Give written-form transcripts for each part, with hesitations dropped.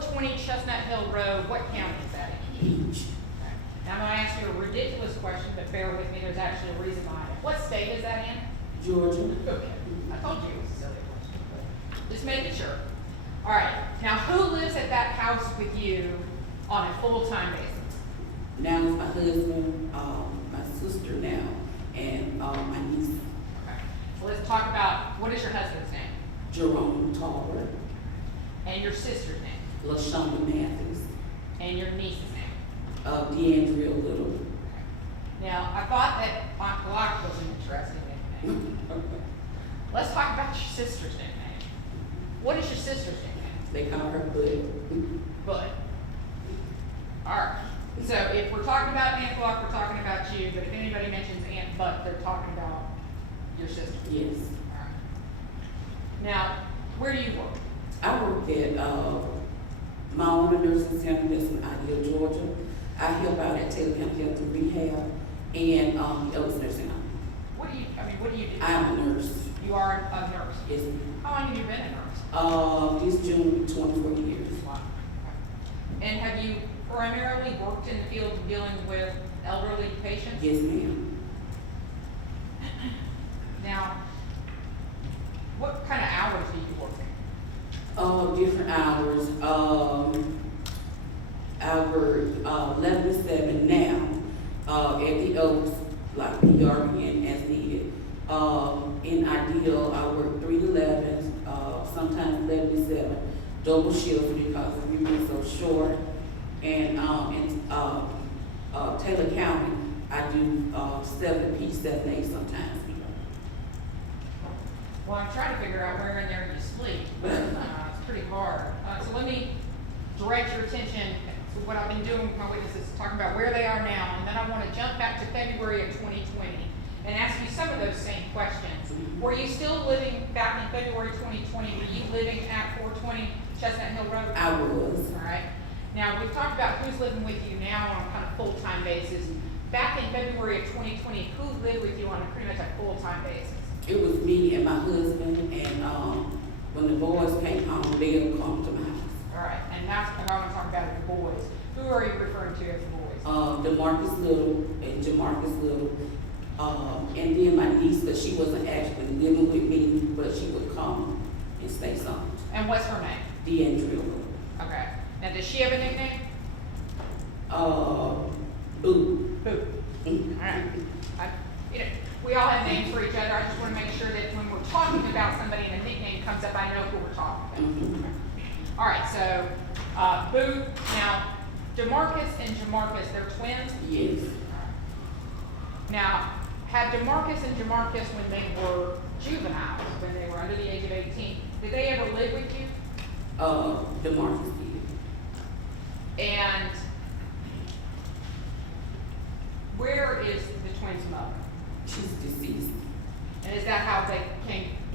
420 Chestnut Hill Road, what county is that in? Each. Okay. Now I'm gonna ask you a ridiculous question, but bear with me, there's actually a reason behind it. What state is that in? Georgia. Okay, I told you it was a silly question, but just making sure. All right, now who lives at that house with you on a full-time basis? Now it's my husband, my sister now, and my niece, Okay, so let's talk about, what is your husband's name? Shree Tolbert, And your sister's name? LaShonda Mathis, And your niece's name? Anitra Little. Now, I thought that Aunt Glock was an interesting nickname. Let's talk about your sister's nickname. What is your sister's nickname? They call her Bud. Bud. All right. So if we're talking about Aunt Glock, we're talking about you, but if anybody mentions Aunt Bud, they're talking about your sister. Yes. All right. Now, where do you work? I work at my own nursing center that's in Ideal, Georgia. I help out at Taylor County Health and Rehab and Ellis Nursing Home. What do you do? I'm a nurse. You are a nurse. Yes, ma'am. How long have you been a nurse? This June, 24 years. Wow. Okay. And have you primarily worked in the field of dealing with elderly patients? Yes, ma'am. Now, what kind of hours do you work? Different hours. I work 11 to 7 now at the Oaks, like PRN as needed. In Ideal, I work 3 to 11, sometimes 11 to 7, double shifts because we've been so short. And in Taylor County, I do 7P, 7A sometimes. Well, I'm trying to figure out where in there you sleep, but it's pretty hard. So let me direct your attention to what I've been doing with my witnesses, talking about where they are now, and then I want to jump back to February of 2020 and ask you some of those same questions. Were you still living back in February 2020? Were you living at 420 Chestnut Hill Road? I was. All right. Now, we've talked about who's living with you now on a kind of full-time basis. Back in February of 2020, who lived with you on a pretty much a full-time basis? It was me and my husband, and when the boys came home, they would come to my house. All right, and that's what I want to talk about the boys. Who are you referring to as the boys? Demarcus Little and Demarcus Little, and then my niece, but she wasn't actually living with me, but she would come and stay some. And what's her name? Anitra Gunn. Okay. Now, does she have a nickname? Boo. Boo. All right. We all have names for each other. I just want to make sure that when we're talking about somebody and a nickname comes up, I know who we're talking about. Mm-hmm. All right, so Boo. Now, Demarcus and Jamarcus, they're twins? Yes. Now, had Demarcus and Jamarcus, when they were juveniles, when they were under the age of 18, did they ever live with you? Demarcus did. And where is the twins' mother? She's deceased. And is that how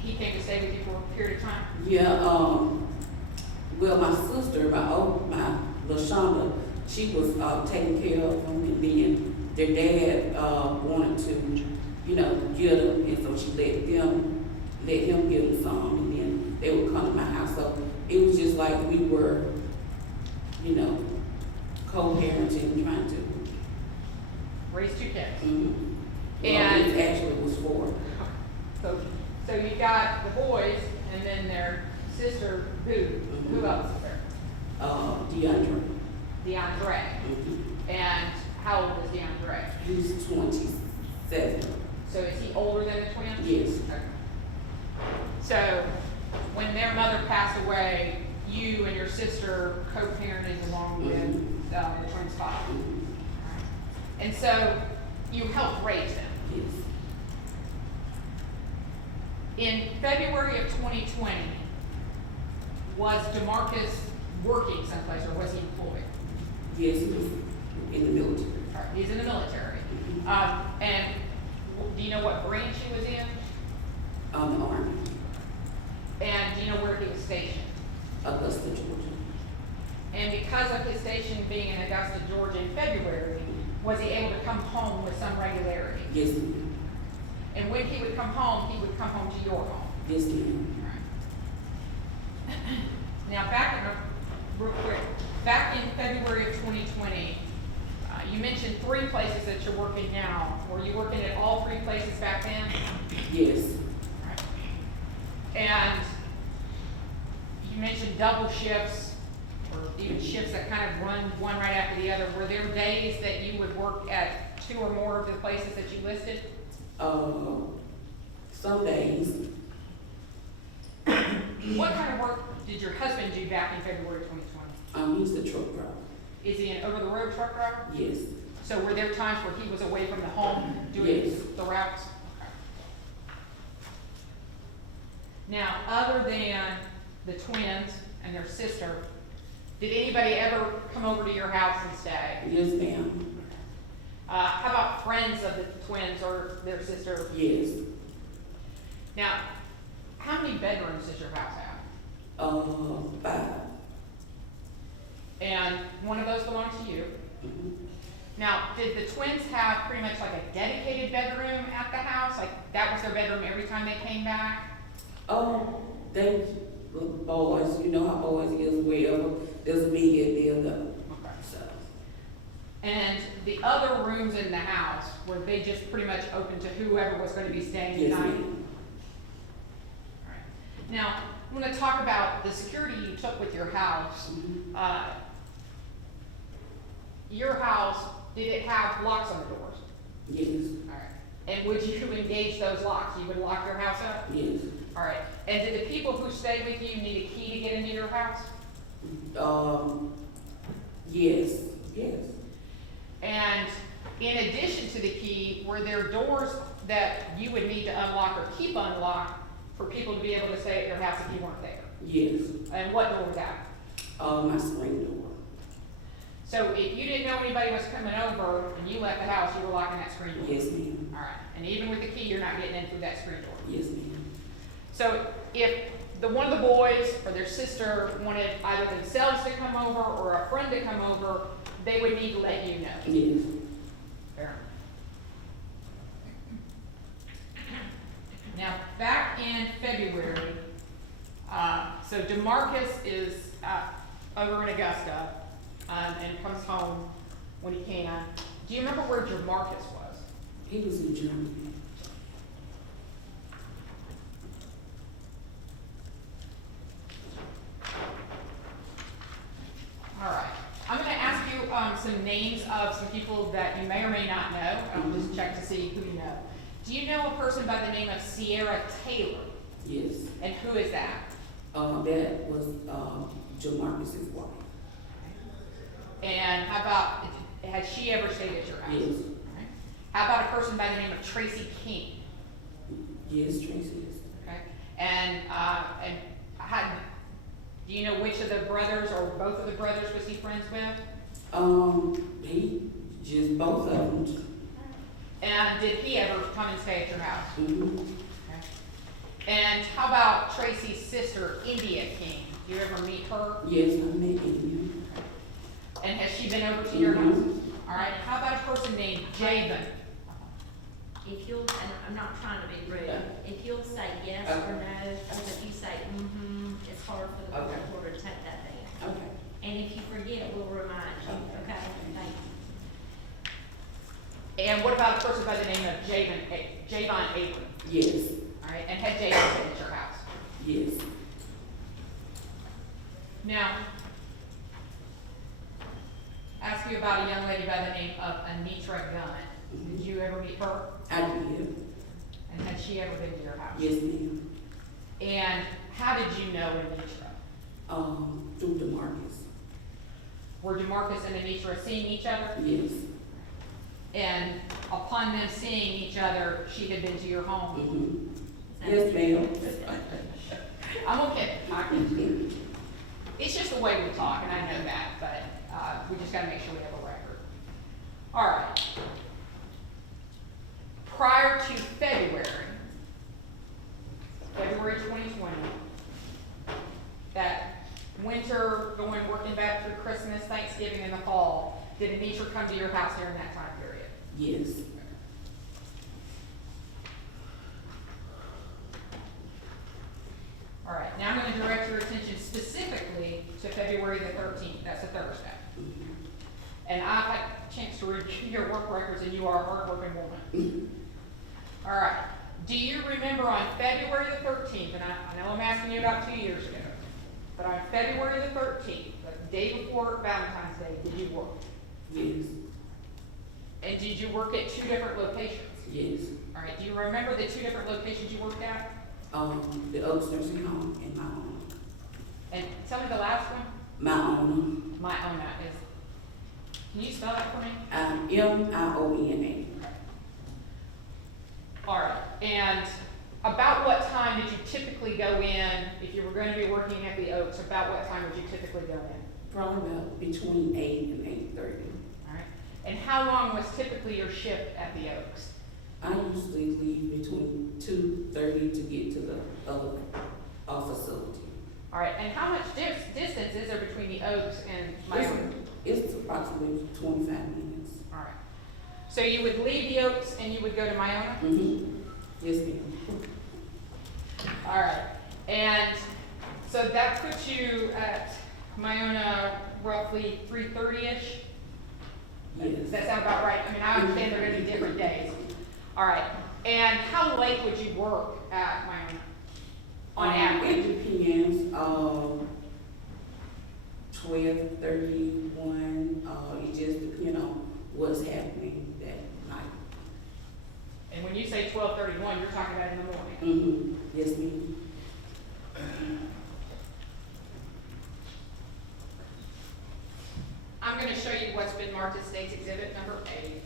he came to stay with you for a period of time? Yeah, well, my sister, my LaShonda, she was taking care of them, and then their dad wanted to, get them, and so she let him get them some, and then they would come to my house. So it was just like we were, co-parenting, trying to Raise two kids. Mm-hmm. And it actually was 4. So you got the boys, and then their sister, Boo. Mm-hmm. Who else is there? DeAndre. DeAndre. Mm-hmm. And how old is DeAndre? He's 27. So is he older than the twins? Yes. Okay. So when their mother passed away, you and your sister co-parented along with the twins' father. Mm-hmm. All right. And so you helped raise them. Yes. In February of 2020, was Demarcus working someplace, or was he employed? Yes, he was in the military. All right, he's in the military. And do you know what branch he was in? The Army. And do you know where he was stationed? Augusta, Georgia. And because of his station being in Augusta, Georgia in February, was he able to come home with some regularity? Yes, ma'am. And when he would come home to your home? Yes, ma'am. All right. Now back in real quick, you're working now, were you working at all three places back then? Yes. Right. And you mentioned double shifts, or even shifts that kind of run one right after the other. Were there days that you would work at 2 or more of the places that you listed? Some days. What kind of work did your husband do back in February 2020? He's the truck driver. Is he an over-the-road truck driver? Yes. So were there times where he was away from the home doing Yes. the routes? Okay. Now, other than the twins and their sister, did anybody ever come over to your house and stay? Yes, ma'am. How about friends of the twins or their sister? Yes. Now, how many bedrooms does your house have? 5. And one of those belongs to you. Mhm. Now, did the twins have pretty much like a dedicated bedroom at the house? Like that was their bedroom every time they came back? They, boys, you know how boys is, wherever there's a me and the other. Okay. So, And the other rooms in the house, were they just pretty much open to whoever was going to be staying the yes, night? ma'am. All right. Now, I'm going to talk about the security you took with your house. Mhm. Your house, did it have locks on the doors? Yes. All right. And would you engage those locks? You would lock your house up? Yes. All right. And did the people who stayed with you need a key to get into your house? Yes. Yes. And in addition to the key, were there doors that you would need to unlock or keep unlocked for people to be able to stay at your house if you weren't there? Yes. And what door was that? My screen door. So if you didn't know anybody was coming over and you left the house, you were locking that screen door? Yes, ma'am. All right. And even with the key, you're not getting in through that screen door? Yes, ma'am. So if one of the boys or their sister wanted either themselves to come over or a friend to come over, they would need to let you know? Yes. Fair enough. Now, back in February, so Demarcus is over in Augusta and comes home when he can. Do you remember where Demarcus was? He was in Germany. All right. I'm going to ask you some names of some people that you may or may not know. I'll just check to see who you know. Do you know a person by the name of Sierra Taylor? Yes. And who is that? That was Demarcus's wife. And how about, has she ever stayed at your house? Yes. Okay. How about a person by the name of Tracy King? Yes, Tracy is. Okay. And how, do you know which of the brothers or both of the brothers was he friends with? He just both of them. And did he ever come and stay at your house? Mm-hmm. Okay. And how about Tracy's sister, India King? Did you ever meet her? Yes, I met him. And has she been over to your house? All right. How about a person named Jabin? If you'll, and I'm not trying to be rude, if you'll say yes or no, because if you say mm-hmm, it's hard for the court Okay. reporter to take that down. Okay. And if you forget, we'll remind you, okay? Thank you. And what about a person by the name of Javon Abram? Yes. All right. And had Javon been at your house? Yes. Now, ask you about a young lady by the name of Anitra Gunn. Did you ever meet her? I did. And had she ever been to your house? Yes, ma'am. And how did you know Anitra? Through Demarcus. Were Demarcus and Anitra seeing each other? Yes. And upon them seeing each other, she had been to your home? Mm-hmm. Yes, ma'am. I'm okay. It's just the way we talk, and I know that, but we just got to make sure we have a record. All right. Prior to February 2020, that winter, working back through Christmas, Thanksgiving, in the fall, did Anitra come to your house during that time period? Yes. All right, now I'm going to direct your attention specifically to February the 13th. That's a Thursday. And I've had a chance to review your work records, and you are a hardworking woman. All right. Do you remember on February the 13th, and I know I'm asking you about 2 years ago, but on February the 13th, the day before Valentine's Day, did you work? Yes. And did you work at 2 different locations? Yes. All right. Do you remember the 2 different locations you worked at? The Oaks Nursing Home and my own. And tell me the last one. My own. My own is. Can you spell that for me? Miona. All right. And about what time did you typically go in, if you were going to be working at the Oaks, about what time would you typically go in? Probably about between 8 and 8:30. All right. And how long was typically your shift at the Oaks? I usually leave between 2:30 to get to the other facility. All right. And how much distance is there between the Oaks and Miami? It's approximately 25 minutes. All right. So you would leave the Oaks and you would go to Miona? Mm-hmm. Yes, ma'am. All right. And so that puts you at Miona roughly 3:30-ish? Yes. Does that sound about right? I mean, I understand they're going to be different days. All right. And how late would you work at Miona? On average? It depends. 12:30, 1. It just depends on what's happening that night. And when you say 12:31, you're talking about in the morning? Mm-hmm. Yes, ma'am. I'm going to show you what's been marked as State's Exhibit number 8.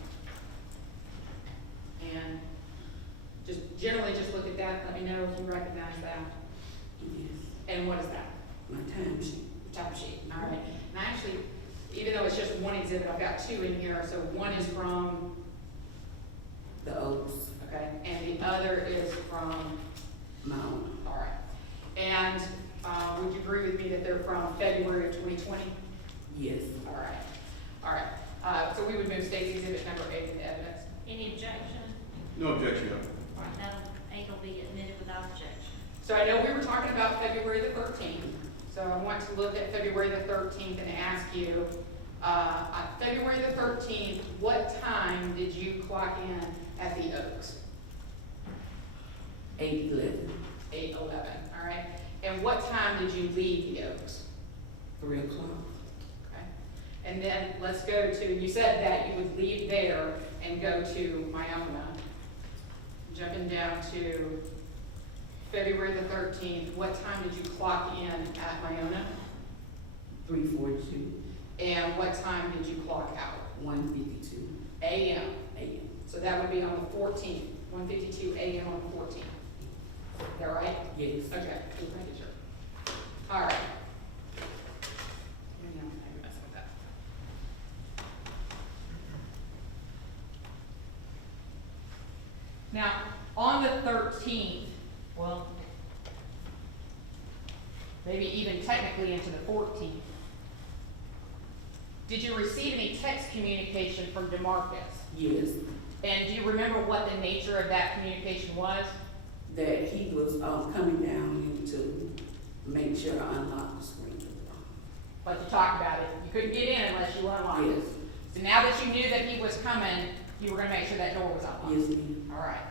And just generally just look at that. Let me know if you recognize that. Yes. And what is that? My time sheet. Top sheet. All right. And actually, even though it's just one exhibit, I've got 2 in here. So one is from, The Oaks. okay, and the other is from, My own. all right. And would you agree with me that they're from February of 2020? Yes. All right. All right. So we would move State's Exhibit number 8 into evidence. Any objection? No objection. That'll, 8 will be admitted without objection. So I know we were talking about February the 13th. So I want to look at February the 13th and ask you, on February the 13th, what time did you clock in at the Oaks? 8:11. 8:11, all right. And what time did you leave the Oaks? 3 o'clock. Okay. And then let's go to, you said that you would leave there and go to Miona. Jumping down to February the 13th, what time did you clock in at Miona? 3:42. And what time did you clock out? 1:52 a.m. a.m. So that would be on the 14th, 1:52 a.m. on the 14th. Is that right? Yes. Okay, just making sure. All right. Maybe I'm messing with that. Now, on the 13th, well, maybe even technically into the 14th, did you receive any text communication from Demarcus? Yes. And do you remember what the nature of that communication was? That he was coming down to make sure I unlocked the screen. Like you talked about it, you couldn't get in unless you unlocked it. Yes. So now that you knew that he was coming, you were gonna make sure that door was unlocked? Yes, ma'am. All right.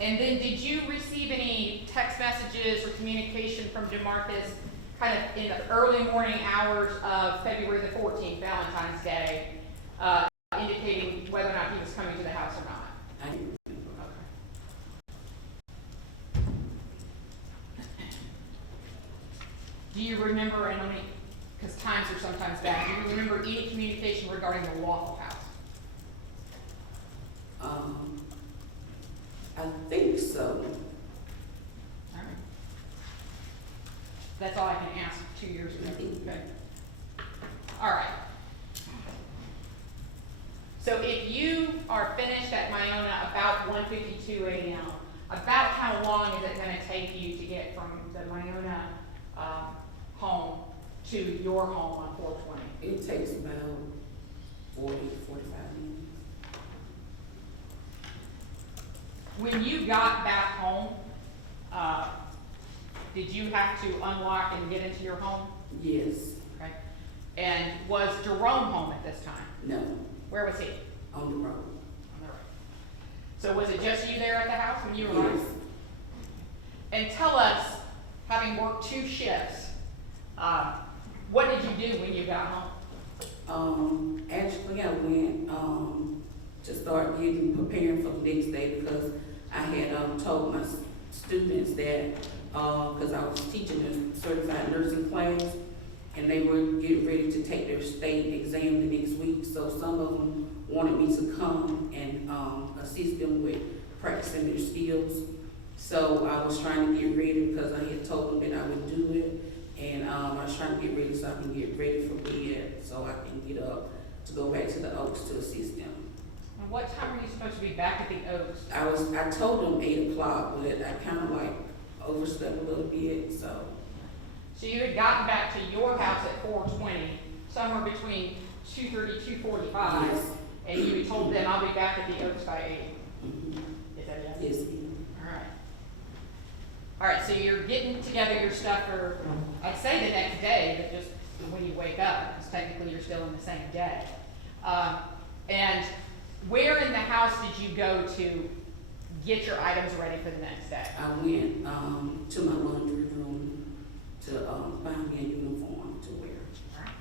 And then did you receive any text messages or communication from Demarcus kind of in the early morning hours of February the 14th, Valentine's Day, indicating whether or not he was coming to the house or not? I didn't remember. Do you remember, and because times are sometimes bad, do you remember any communication regarding the Waffle House? I think so. All right. That's all I can ask 2 years ago. Okay. All right. So if you are finished at Miona about 1:52 a.m., about how long is it going to take you to get from the Miona home to your home on 420? It takes about 40 to 45 minutes. When you got back home, did you have to unlock and get into your home? Yes. Okay. And was Jerome home at this time? No, Where was he? on the road. On the road. So was it just you there at the house when you arrived? Yes. And tell us, having worked 2 shifts, what did you do when you got home? Actually, I went, to start preparing for the next day because I had, told my students that, cause I was teaching a certified nursing class, and they were getting ready to take their state exam the next week, so some of them wanted me to come and, assist them with practicing their skills. So I was trying to get ready because I had told them that I would do it, and, I was trying to get ready so I can get ready for bed, so I can get up to go back to the Oaks to assist them. And what time were you supposed to be back at the Oaks? I told them 8 o'clock, but I kind of like overslept a little bit, so. So you had gotten back to your house at 4:20, somewhere between 2:30, 2:45, Yes. and you had told them, I'll be back at the Oaks by 8. Mhm. Is that it? Yes. All right. All right, so you're getting together your stuff for, I'd say the next day, but just when you wake up, because technically you're still in the same day. And where in the house did you go to get your items ready for the next day? I went, to my laundry room to, find me a uniform to wear. All right.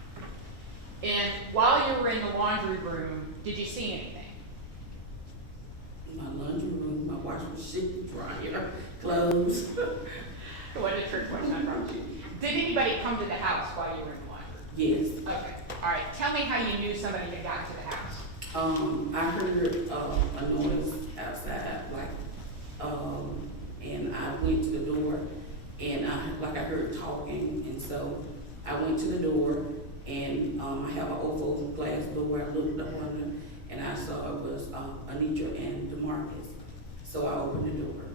And while you were in the laundry room, did you see anything? In my laundry room, my washing machine, dryer, clothes. It wasn't a trick question, I promise you. Did anybody come to the house while you were in the laundry? Yes. Okay, all right, tell me how you knew somebody had got to the house. I heard, a noise outside, like, and I went to the door, and I heard talking, and so I went to the door, and, I have an oval glass door. I looked up on them, and I saw it was, Anitra and Demarcus, so I opened the door.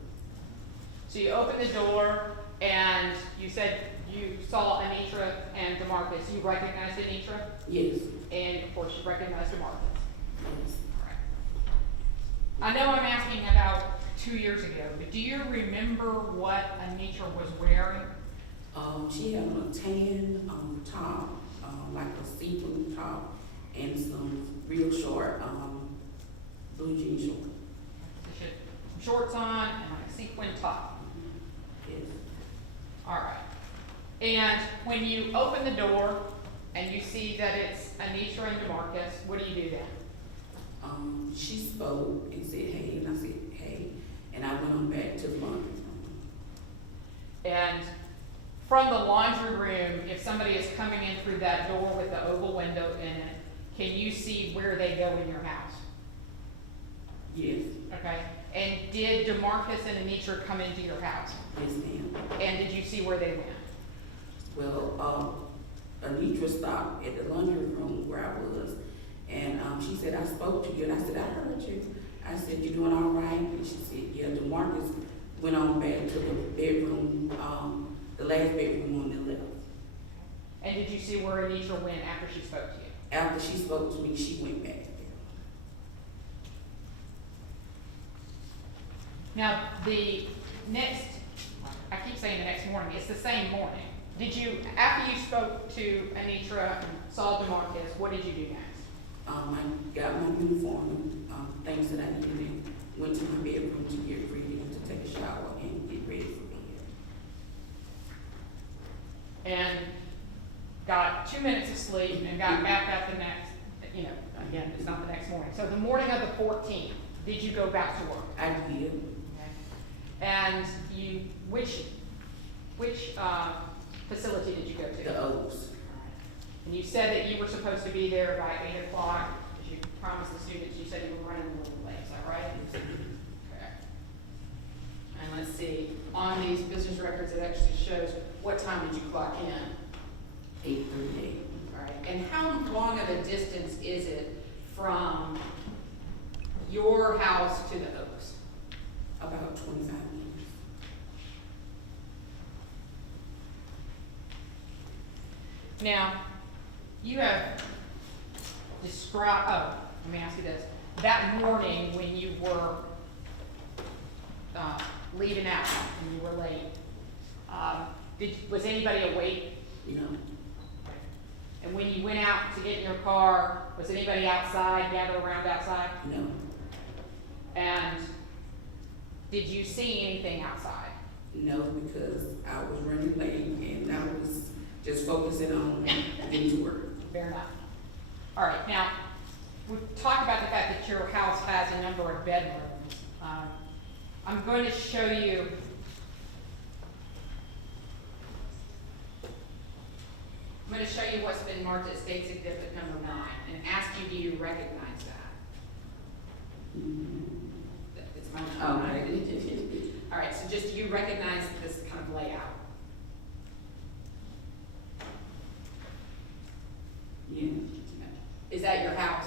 So you opened the door, and you said you saw Anitra and Demarcus. You recognized Anitra, Yes. and of course you recognized Demarcus. Yes. I know I'm asking about 2 years ago, but do you remember what Anitra was wearing? She had on a tan, top, like a see-through top, and some real short, blue jean shorts. So she had shorts on and like a sequin top. Yes. All right. And when you open the door and you see that it's Anitra and Demarcus, what do you do then? She spoke and said, hey, and I said, hey, and I went on back to the laundry room. And from the laundry room, if somebody is coming in through that door with the oval window in it, can you see where they go in your house? Yes. Okay. And did Demarcus and Anitra come into your house? Yes, ma'am. And did you see where they went? Well, Anitra stopped at the laundry room where I was, and she said, I spoke to you, and I said, I heard you. I said, you doing all right? And she said, yeah. Demarcus went on back to the bedroom, the last bedroom on the left. And did you see where Anitra went after she spoke to you? After she spoke to me, she went back there. Now, the next, I keep saying the next morning, it's the same morning. Did you, after you spoke to Anitra and saw Demarcus, what did you do next? I got my uniform, things that I needed, and went to my bedroom to get ready and to take a shower and get ready for bed. And got 2 minutes of sleep and got back up the next, again, it's not the next morning. So the morning of the 14th, did you go back to work? I did. Okay. And you, which facility did you go to? The Oaks. And you said that you were supposed to be there by 8 o'clock, as you promised the students. You said you were running a little late, is that right? Correct. And let's see, on these business records, it actually shows, what time did you clock in? 8:38. All right, and how long of a distance is it from your house to the Oaks? About 25 minutes. Now, you have described, let me ask you this. That morning when you were leaving out and you were late, was anybody awake? No. And when you went out to get in your car, was anybody outside, gathered around outside? No, And did you see anything outside? no, because I was running late and I was just focusing on getting to work. Fair enough. All right, now, we've talked about the fact that your house has a number of bedrooms. I'm going to show you. I'm going to show you what's been marked as State's Exhibit number 9 and ask you, do you recognize that? It's my number 9. All right, so just do you recognize this kind of layout? Yeah, Is that your house?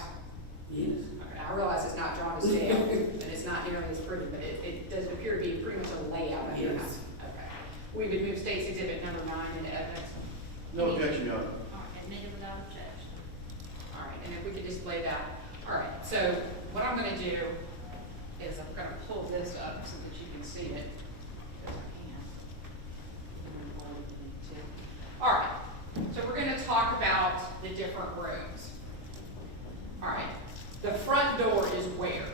yes, Okay, I realize it's not drawn to scale and it's not nearly as pretty, but it does appear to be pretty much a layout of your Yes. house. Okay. We would move State's Exhibit number 9 into evidence. No objection, Your Honor. All right, admitted without objection. All right, and if we could display that. All right, so what I'm gonna do is I'm gonna pull this up so that you can see it. Because I can. All right, so we're gonna talk about the different rooms. All right, the front door is where?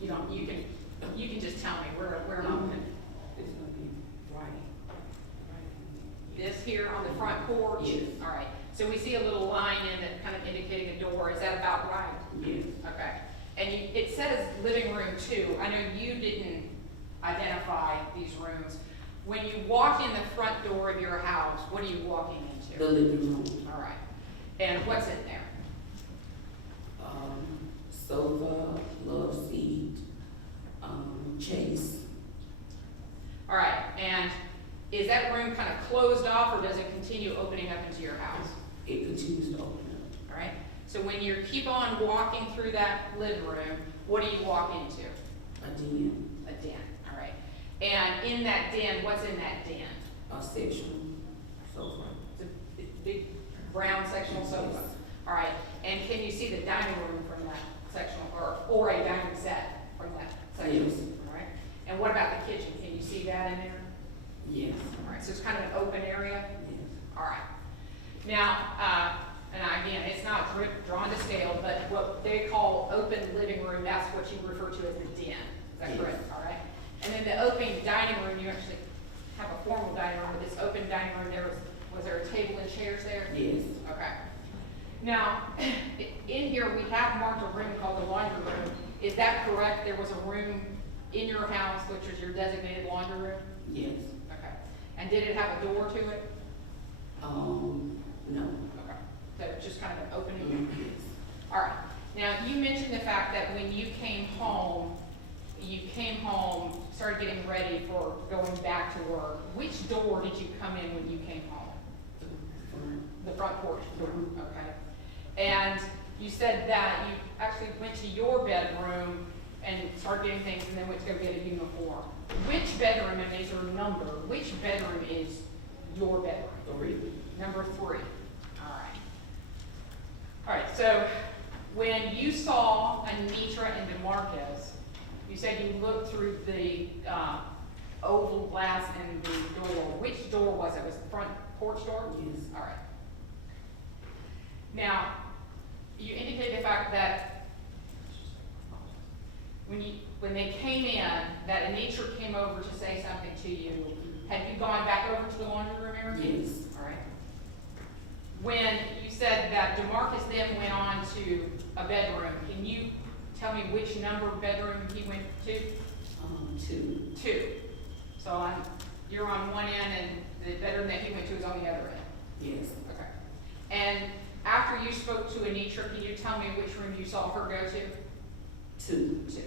You can just tell me where am I looking? it's gonna be right. This here on the front porch? Yes. All right, so we see a little line in that kind of indicating a door, is that about right? Yes, Okay, and it says living room 2, I know you didn't identify these rooms. When you walk in the front door of your house, what are you walking into? the living room, All right, and what's in there? sofa, love seat, chase. All right, and is that room kind of closed off, or does it continue opening up into your house? It continues to open All right, so when you keep on walking through that living room, what do you walk into? up, a den, A den, all right. And in that den, what's in that den? a section, sofa. It's a big brown sectional sofa. All right, and can you see the dining room from that sectional, or a dining set from that section? Yes. All right, and what about the kitchen? Can you see that in there? Yes, All right, so it's kind of an open area? yes, All right. Now, and again, it's not drawn to scale, but what they call open living room, that's what you refer to as the den. Is that Yes. correct? All right. And then the open dining room, you actually have a formal dining room, but this open dining room, was there a table and chairs there? yes, Okay. Now, in here, we have marked a room called the laundry room. Is that correct? There was a room in your house, which was your designated laundry room? yes. Okay. And did it have a door to it? No. Okay. So it's just kind of an opening? Yes. All right. Now, you mentioned the fact that when you came home, started getting ready for going back to work. Which door did you come in when you came home? The front porch door, okay. And you said that you actually went to your bedroom and started getting things and then went to go get a uniform. Which bedroom, and these are numbered, which bedroom is your bedroom? 3. Number 3. All right. All right, so when you saw Anitra and Demarcus, you said you looked through the oval glass in the door. Which door was it? Was it the front porch door? Yes. All right. Now, you indicated the fact that when they came in, that Anitra came over to say something to you. Had you gone back over to the laundry room area? Yes. All right. When you said that Demarcus then went on to a bedroom, can you tell me which number bedroom he went to? 2. 2. So you're on one end and the bedroom that he went to is on the other end. Yes. Okay. And after you spoke to Anitra, can you tell me which room you saw her go to? 2. 2. Okay.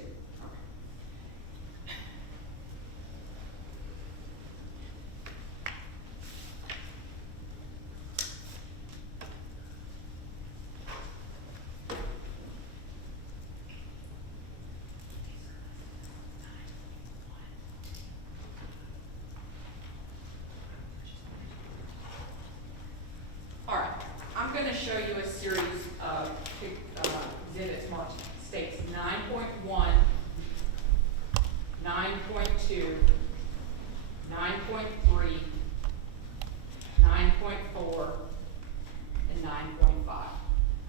All right, I'm going to show you a series of exhibits marked states 9.1, 9.2, 9.3, 9.4, 9.4, and 9.5, all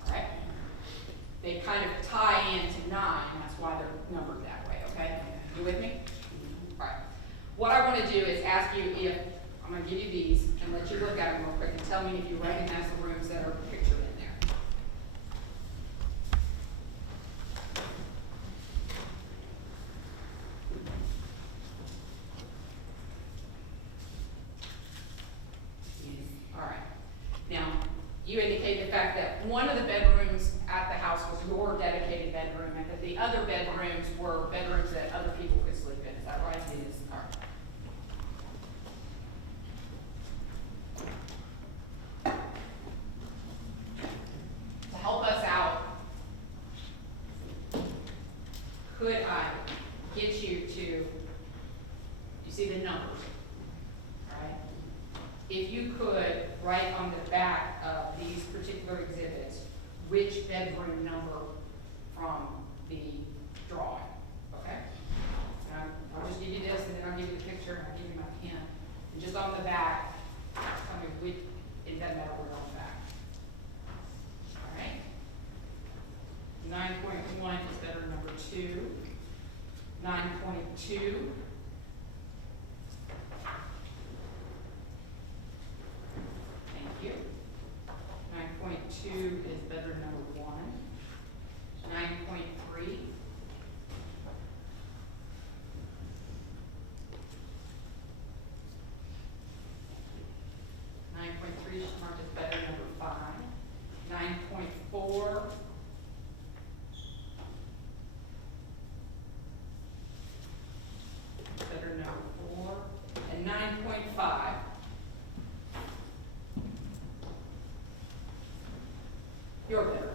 right? They kind of tie into 9, that's why they're numbered that way, okay? You with me? All right. What I want to do is ask you if, I'm going to give you these and let you look at them real quick and tell me if you recognize the rooms that are pictured in there. All right. Now, you indicated the fact that one of the bedrooms at the house was your dedicated bedroom and that the other bedrooms were bedrooms that other people could sleep in. Is that right? Yes. All right. To help us out, could I get you to, you see the numbers, all right? If you could write on the back of these particular exhibits, which bedroom number from the drawing, okay? And I'll just give you this, and then I'll give you the picture, and I'll give you my pen. And just on the back, tell me which, it doesn't matter where on the back. All right? 9.1 is bedroom number 2. 9.2. Thank you. 9.2 is bedroom number 1. 9.3. 9.3 is marked as bedroom number 5. 9.4. Bedroom number 4. And 9.5. Your bedroom.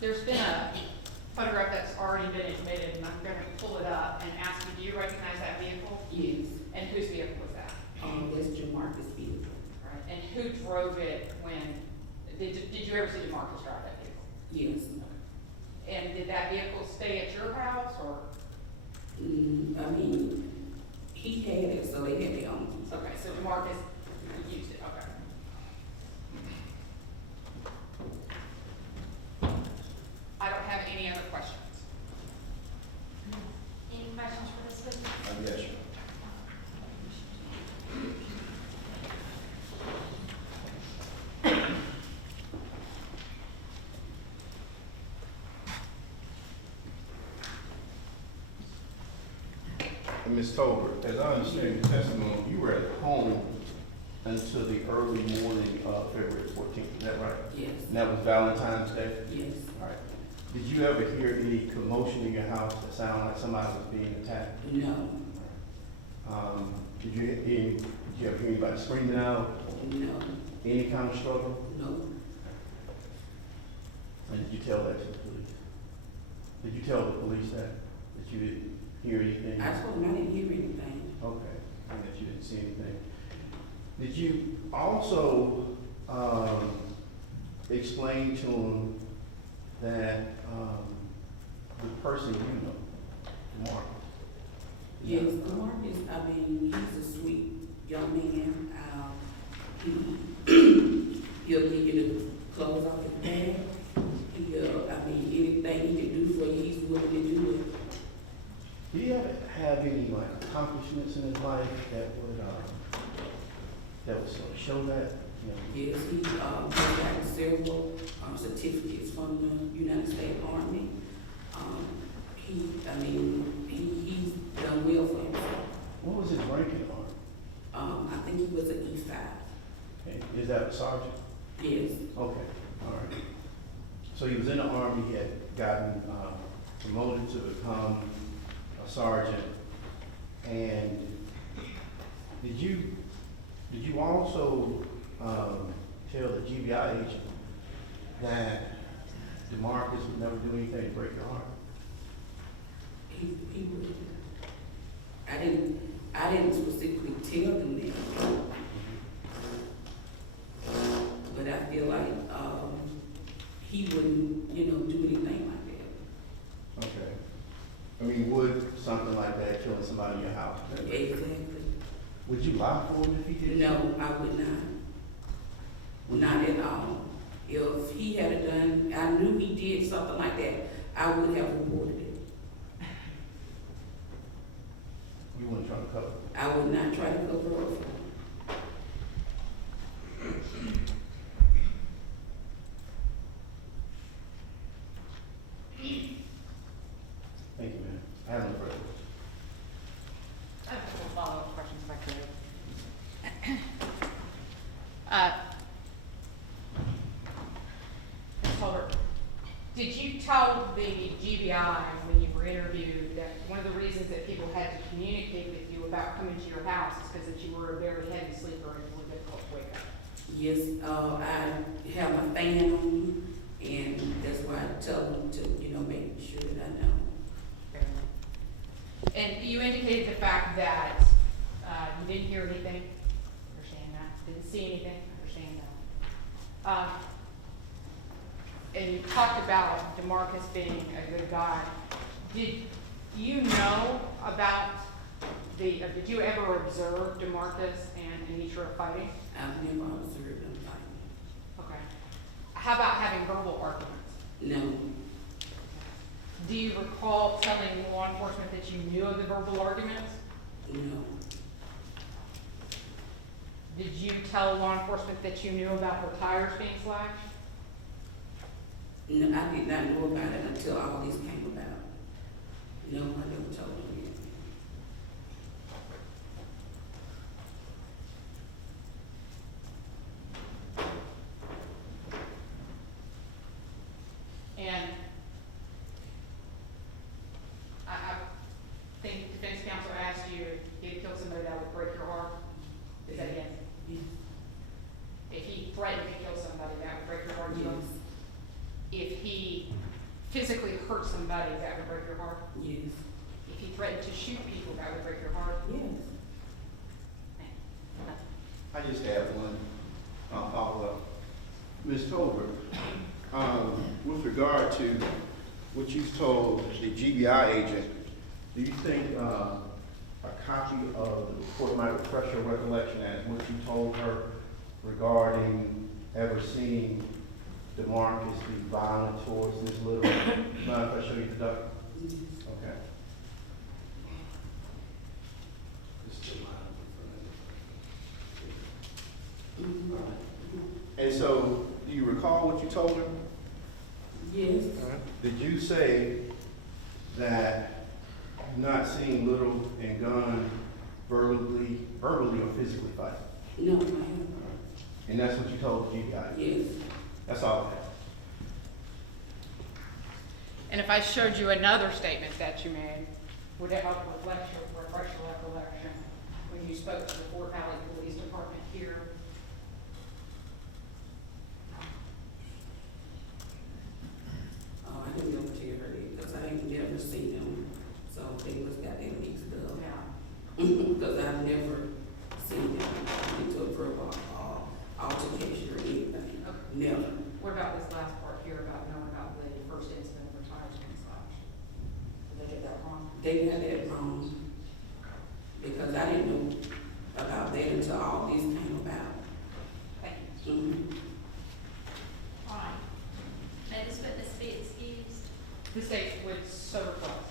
There's been a photograph that's already been admitted, and I'm going to pull it up and ask you, do you recognize that vehicle? Yes. And whose vehicle was that? That's Demarcus Little. All right. And who drove it when, did you ever see Demarcus drive that vehicle? Yes. And did that vehicle stay at your house, or? I mean, he had it, so they had their own. Okay, so Demarcus used it, okay. I don't have any other questions. Any questions for this witness? Yes, sir. Ms. Tolbert, as I understand the testimony, you were at home until the early morning of February 14th, is that right? Yes. And that was Valentine's Day? Yes. All right. Did you ever hear any commotion in your house that sounded like somebody was being attacked? No. Did you ever hear anybody screaming out? No. Any kind of struggle? No. And did you tell that to the police? Did you tell the police that you didn't hear anything? I told him I didn't hear anything. Okay, and that you didn't see anything. Did you also explain to him that the person you know, Mark? Yes, Demarcus, I mean, he's a sweet young man. He'll give you the clothes off his bag. I mean, anything he can do for you, he's willing to do it. Did he ever have any like accomplishments in his life that would sort of show that? You know? Yes, he got several certificates from the United States Army. He's done well for himself. What was his rank in the Army? I think he was an E5. Okay. Is that a sergeant? Yes. Okay, all right. So he was in the Army, he had gotten promoted to become a sergeant. And did you also tell the GBI agent that Demarcus would never do anything to break your heart? He would. I didn't specifically tell them that. But I feel like, he wouldn't, you know, do anything like that. Okay. I mean, would something like that, killing somebody in your house? Exactly. Would you lie for him if he did? No, I would not. Not at all. If he had done, I knew he did something like that, I would have reported it. You wouldn't try to cover it? I would not try to cover up for him. Thank you, ma'am. I have no further questions. I have a couple follow-up questions if I could. Ms. Tolbert, did you tell the GBI when you were interviewed that one of the reasons that people had to communicate with you about coming to your house is because that you were a very heavy sleeper and it was difficult to wake up? Yes, I have my fan on, and that's why I tell them to, you know, make sure that I know. And you indicated the fact that you didn't hear anything, understand that, didn't see anything, understand that. And you talked about Demarcus being a good guy. Did you know about did you ever observe Demarcus and Anitra fighting? I've never observed them fighting. Okay. How about having verbal arguments? No, Do you recall telling law enforcement that you knew of the verbal arguments? no, Did you tell law enforcement that you knew about her tires being slashed? no, I did not know about it until all this came about. No, I never told them yet. And I think defense counsel asked you if you killed somebody that would break your heart. Is that yes? Yes. If he threatened to kill somebody, that would break your heart as well? Yes. If he physically hurt somebody, that would break your heart? Yes. If he threatened to shoot people, that would break your heart? Yes. I just have one follow-up. Ms. Tolbert, with regard to what you told the GBI agent, do you think a copy of the report might refresh your recollection as what you told her regarding ever seeing Demarcus be violent towards Ms. Little? Mind if I show you the document? Yes. Okay. This is the line in front of you. All right. And so, do you recall what you told her? Yes. Did you say that you've not seen Little and Gunn verbally or physically fight? No, I haven't. And that's what you told the GBI? Yes. That's all I have. And if I showed you another statement that you made, would it help refresh your recollection when you spoke to the Fort Valley Police Department here? Oh, I didn't know what you heard because I ain't never seen them, so they must got their mixed up. Because I've never seen them into a verbal altercation or anything. Okay. Never. What about this last part here about knowing about the first incident of tires being slashed? Did they get that wrong? They got that wrong. Because I didn't know about that until all this came about. Thank you. Mhm. All right. May this witness be excused? The state would so request.